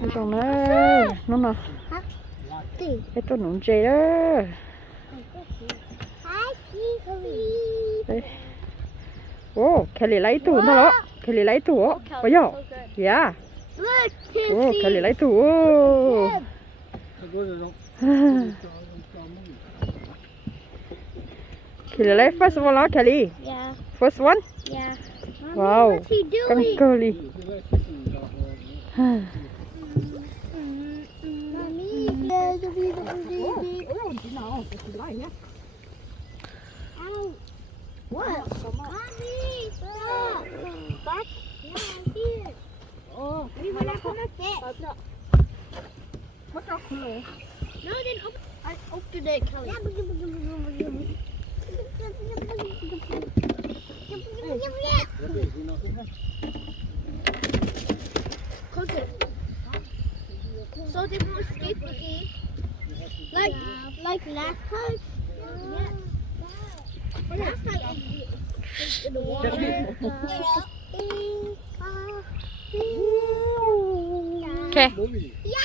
Ở trong đó nó nè cái tôi nụ chè đó đây ô Kelly lấy tủ nó đó Kelly lấy tủ bây giờ yeah ô Kelly lấy tủ Kelly lấy first one đó Kelly first one wow căng cơ đi What? Mommy, stop! Back? Yeah, here. Oh, We were not gonna fit. what's up here? No, then I opened it, Kelly. Close it. So they will escape again. Like last time? Yeah. Last time in the water. Okay. Yeah!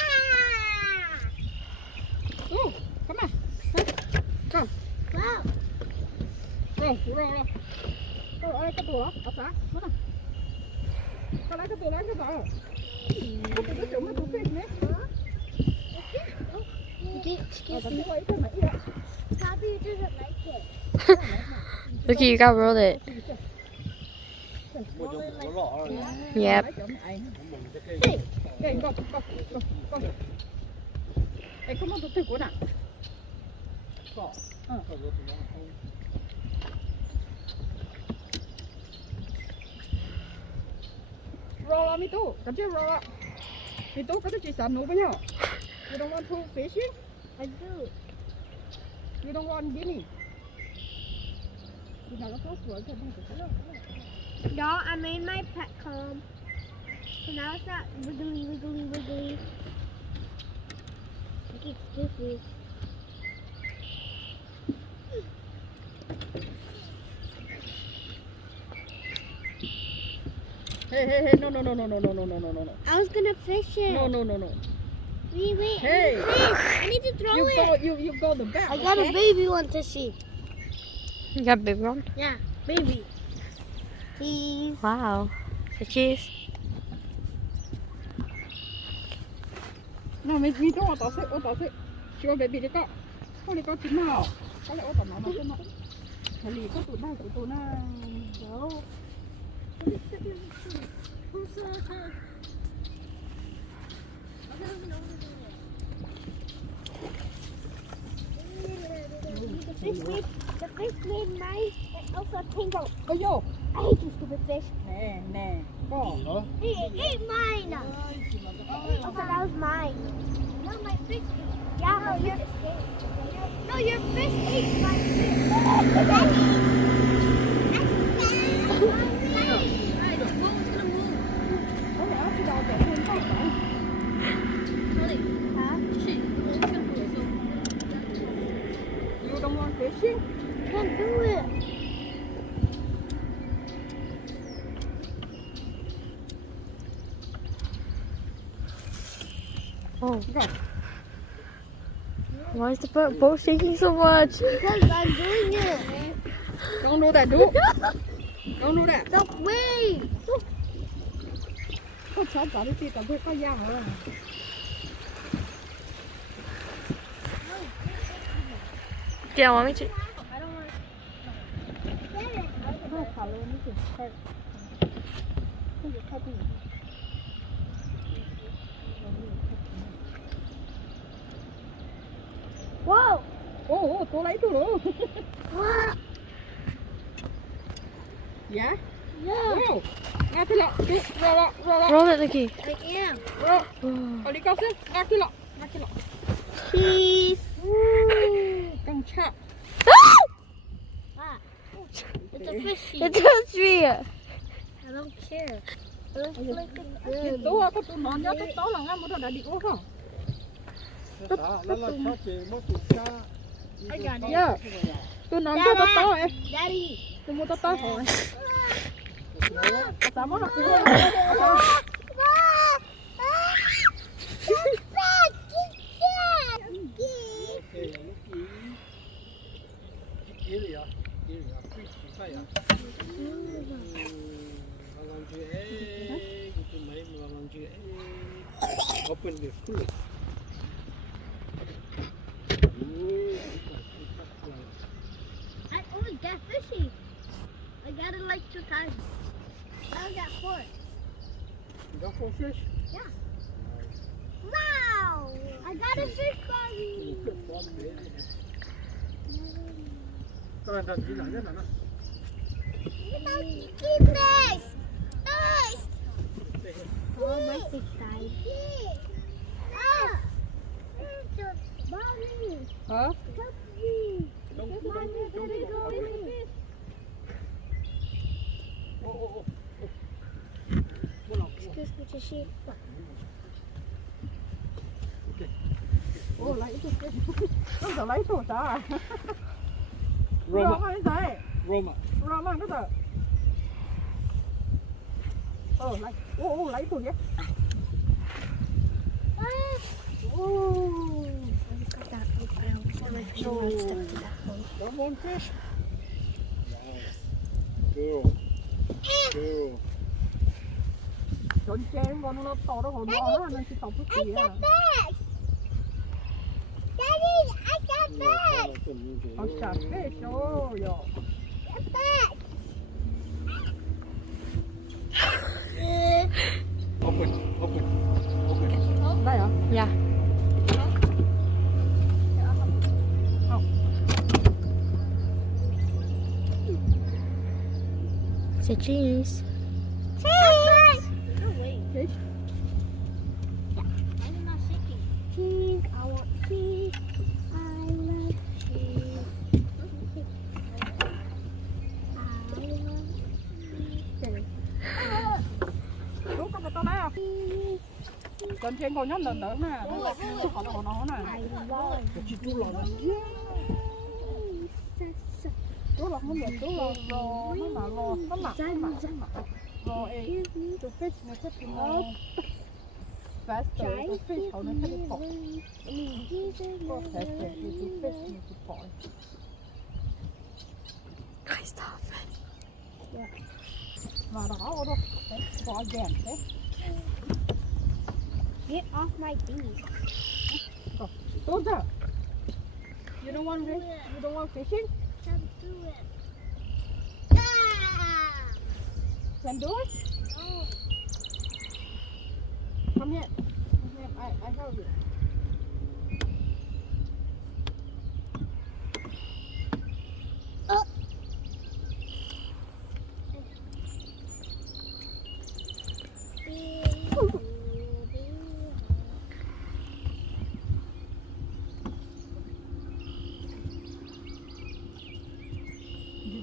Oh, come on. Come. Wow. Roll. Cô ơi, cái tủ đó, ở xã, nó nè. Cô lấy cái tủ đó. Cô tủ nó trộm cái tủ phết nè. Excuse me. Bobby doesn't like it. Look, you got rolled it. Yep. Hey, go. Hey, come on, tụi cô nè. Roll me too. Come here, roll. Me too, có chỉ sản nụ với nhau. You don't want to fishing? I do. You don't want guinea? No, I made my pet comb. So now it's not wiggly. Okay, excuse me. Hey, no. I was gonna fish it. No. Wait. Hey. I need to throw it. You go the back. I got a baby one to see. You got a big one? Yeah, baby. Cheese. Wow. The cheese. No, me don't want to say. Sure, baby, they got. Only got to now. Có lẽ tầm nào nó cái gì có tụi nó đâu. The fish made nice and also tingle. Go vô. I hate you, stupid fish. Nè. Go. Hey, it ate mine. Also, that was mine. No, my fish. Yeah, my fish escaped. No, your fish ate my fish. You don't want fishing? Can't do it. Oh, Go. why is the boat shaking so much? Because I'm doing it. Don't do that, do. Don't do that. The way. Con chó bảo đi tìm tao có giang rồi. Do you want me to? I don't want to get it. Không phải luôn cái gì. Không được thay gì. Whoa. Ồ, tôi lấy tôi luôn. Wow. Dạ. Yeah. Wow. Nghe cái lọ, roll. Roll it, Nikki. I am. Roll. Ở đi cao xíu, nghe cái lọ. Cheese. Căng chặt. Ah. It's a fishy. It touched me. I don't care. It looks like it's good. Tôi có tụi nó nhớ tới tối là nghe một đợt đã đi uống không? I got it. Yeah. Tôi nói cho tới tối em. Daddy. Tôi mua tới tối rồi. Sao mà nó Open the school. I always get fishy. I got it like 2 times. I got 4. You got 4 fish? Yeah. Wow! I got a fish buggy. Các bạn cần gì nữa nhất là nó. Keep fish! Fish! Oh, my fish died. Mommy! Hả? Mommy! Don't Mommy, let it go in the fish. oh. Excuse me, Chishi. Ô, lấy chút cái. Nó giờ lấy chút à? Roma. Roma như thế. Roma. Roma nó giờ. Lấy. Ô, lấy chút nhé. Come on, fish. Cool. Cool. Chuẩn chén con nó to đó hồi đó nên chỉ tộc cái gì à. Daddy, I got fish! Nó chặt fish rồi. Fish! Open. Đây hả? Yeah. Say cheese. Cheese! No way. Fish. I'm not shaking. Cheese, I want cheese. I love cheese. Đúng có to đấy à? Chuẩn chén con nhóc lần nữa nè. Nó còn nó nè. I love Chị chú lò nó. Chú lọc nó được, chú lọc rò, nó mà rò, nó mặn. Rò ấy, chú fish nó thích nó faster, chú fish họ nó thích đi bọc. Có thể sẽ chú fish nó thích bọc. Christoph. Mà đó thôi, bỏ dàn thế. Get off my beach. Tốt chưa? You don't want fish? You don't want fishing? Can't do it. Can do it? Oh. Come here. I help you.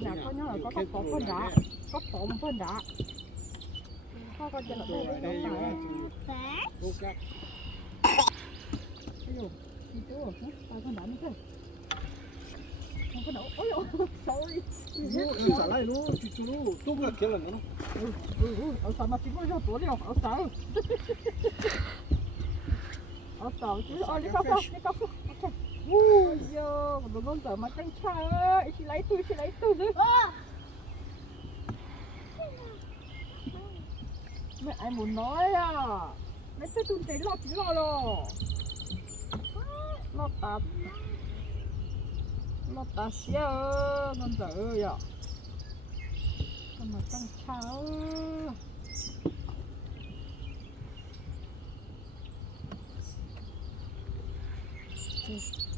Dạ có nhớ là có phổ phân đã, có phổ phân đã. Có con chân là đây đấy không phải. Fish? Ví dụ, đi chú rồi, tao con đã mới thôi. Không có đổ, ôi dồi, sorry. Nó xả lại luôn, chị chú luôn, tốt là kia lần nữa. Ở sao mà chỉ có cho tuổi đi không, ở sao? Ở sao chứ, đi cao cao, ok. Ui giời, còn con giờ mà tranh trái, chị lấy tôi đi. Mẹ ai muốn nói à? Mẹ tôi tụi tiền chỉ lo rồi. Nó ta xia con giờ ơi ạ. Con mà tranh cháo.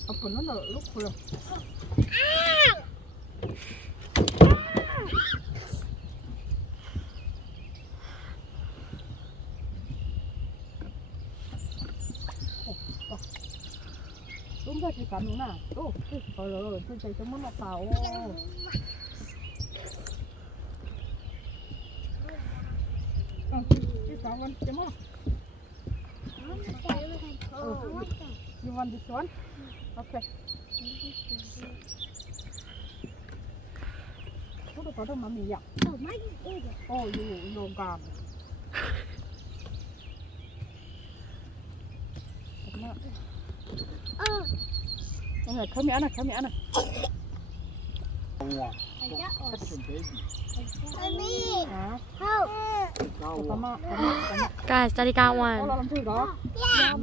Apa nó là lúc rồi. Đúng ra chỉ cắn nữa nè. Ô, rồi, tôi chạy trong mất tàu. Chị sao con chém không? You want this one? Okay. Có đâu mà mì dặm. Oh, you gone. Come here. Catch a baby. Mommy, hả help. Kawg. tama Guys, Daddy got có one. làm thử đó Yeah.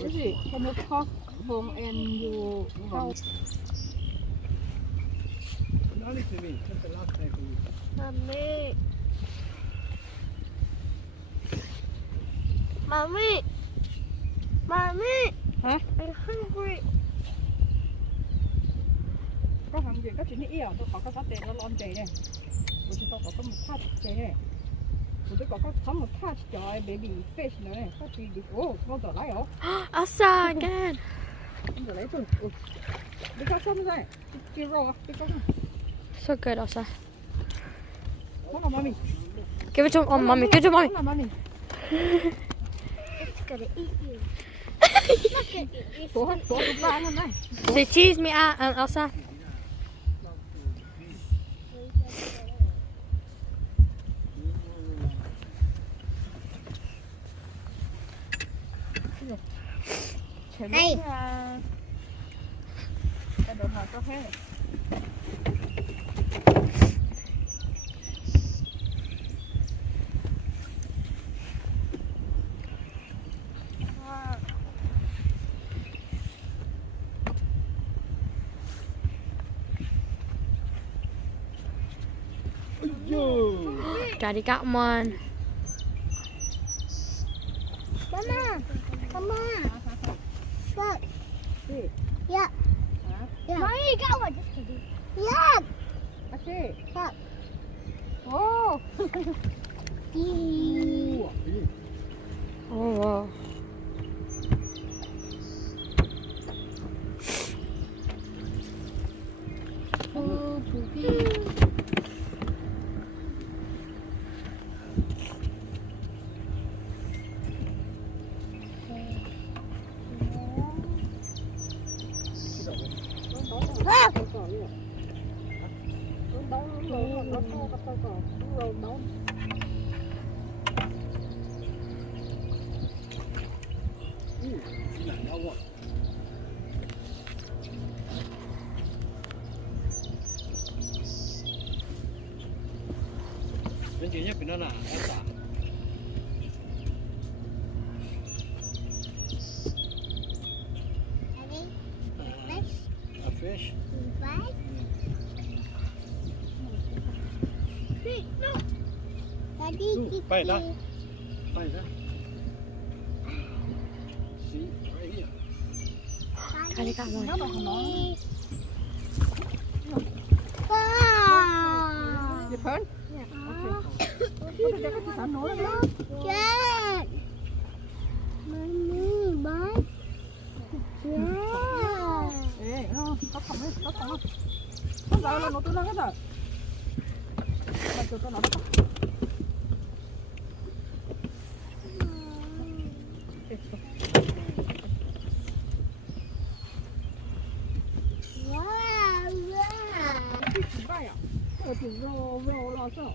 cái gì can you talk home and you help Not to me. That's the last time for you. Mommy. Mommy. Mommy. hả I'm hungry. có hàng gì có chuyệnนี้yêu tôi có phát tiền nó lon tiền này tôi chỉ có một touch tiền này tôi có một touch cho baby fish nữa này có gì đi ô ngon trở lại hả Elsa again. ngon trở lại rồi đi cao xong rồi đi rồi đi cao xong So good, Elsa. ngon là mami Give it to mommy. Give it to mommy. ngon là mami It's gonna eat you. It's not gonna eat you. tổ hợp ba luôn này Say cheese me out, Elsa. chèn Hey. cái đồ nào có hết Yo. Daddy got one. Mama. Mama. Look. gì Yeah. hả Yeah. Mommy, you got one. Just kidding. Yeah. ok Look. ô Oh, wow. Bên chị nhất nó là Elsa. A fish. Daddy, Bite that. Bite that. See, right here. Daddy got one. nó mà không nói Wow. gì phấn có thể cho cái sản nổi đó Good. Mommy, bye. Yeah. ê có phòng ấy có phòng không giờ là nó tôi nói hết rồi mà cho tôi nói đó Wow. cái gì vậy à thì rô lo sợ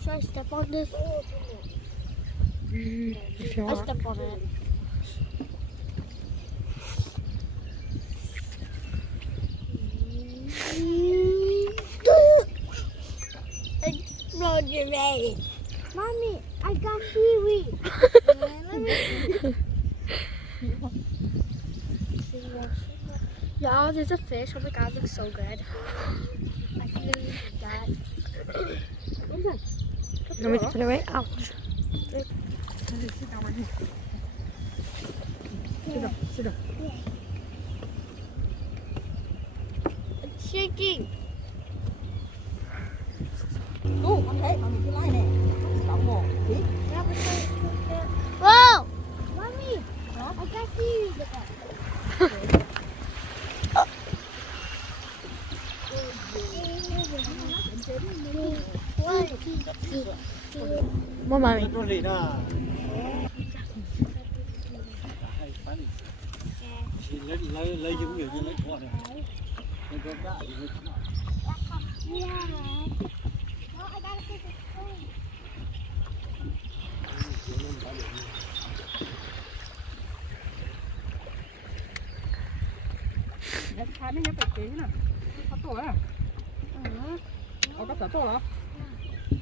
Should I step on this? If you I want. step on it. Explode your face. Mommy, I got seaweed. Let me Y'all, there's a fish. Oh my god, it looks so good. I can eat that. Let me put it away. Ouch. sit down It's shaking. ăn thế mà mình cứ lái nè động một tí Whoa! Mommy, I got seaweed. More mommy. Nó gì đó. Chị lấy giống như lấy của này. Lấy cái đã thì lấy cái nào. Yeah. Well, I got a piece of stone. Nhớ khai mấy nhớ bạch kế nè. Sao tổ à? Có sao tổ hả?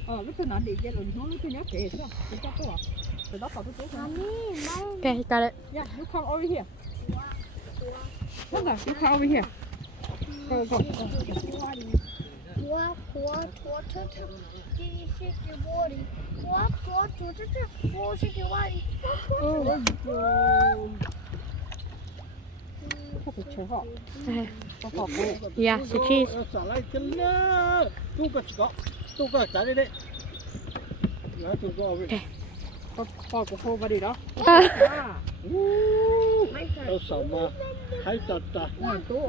Lúc tôi nói đi cái lần nó lúc tôi nhớ kể sao? Tôi sao tổ à? Tôi đó tao tôi tổ. Okay, got it. Yeah, you come over here. Hold on, you come over here. Go, go. Walk, Did you shake your body? Walk, shake your body. Không phải chơi họ. Có họ cô. Yeah, so cheese. Xả lại chân nữa. Tu cả trái đây đấy. Đó, tu có vậy. Họ của cô vào đi đó. Tao sợ mà. Hãy chặt ta. Tôi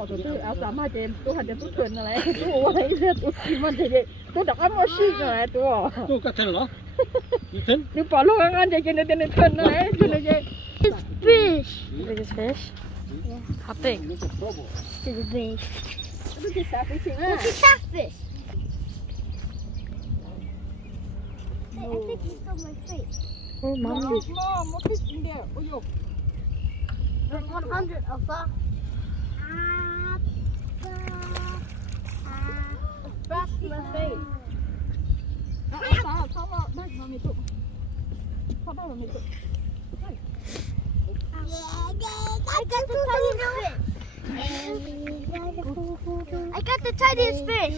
áo xám hai trên, tôi hành tôi thuyền này, tôi lấy ra tôi chỉ muốn thế đấy, tôi đọc áo màu xanh này tôi. Tu cả chân nó. Như thế. Nếu bỏ luôn ăn thì trên trên thuyền này, trên này. It's fish. Biggest fish? How big? It's big. Look at that fish. Look at catfish. Hey, I think he stole my face. Oh, mommy. More fish in there. Oh, yo. There's 100 of them. That's my face. I got the tiniest fish. I got the tiniest fish.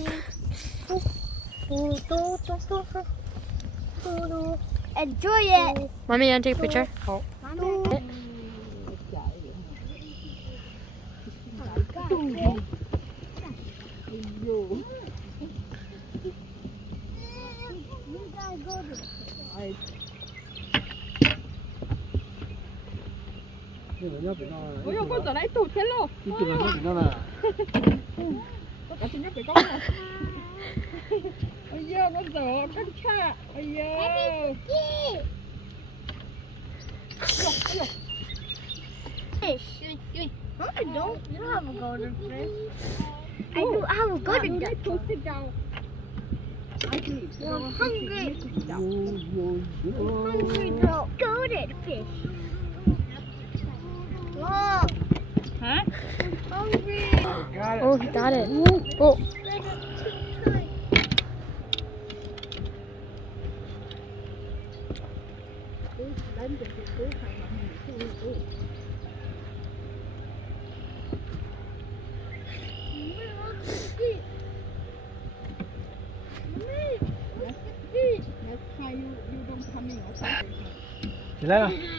Enjoy it. Mommy, you want to take a picture? Ôi con giờ này tụt thế luôn. Tu là nó bị nó là. Cả xin nhắc về con này. Ôi giời, nó giờ con cha. Ôi giời. Fish. I don't. You don't have a golden fish. I do. I have a golden duck. I'm hungry. Hungry though. Golden fish. Look. Hả? Hungry. Oh, he got it. Oh. That's why you don't come in. Thì lấy nào.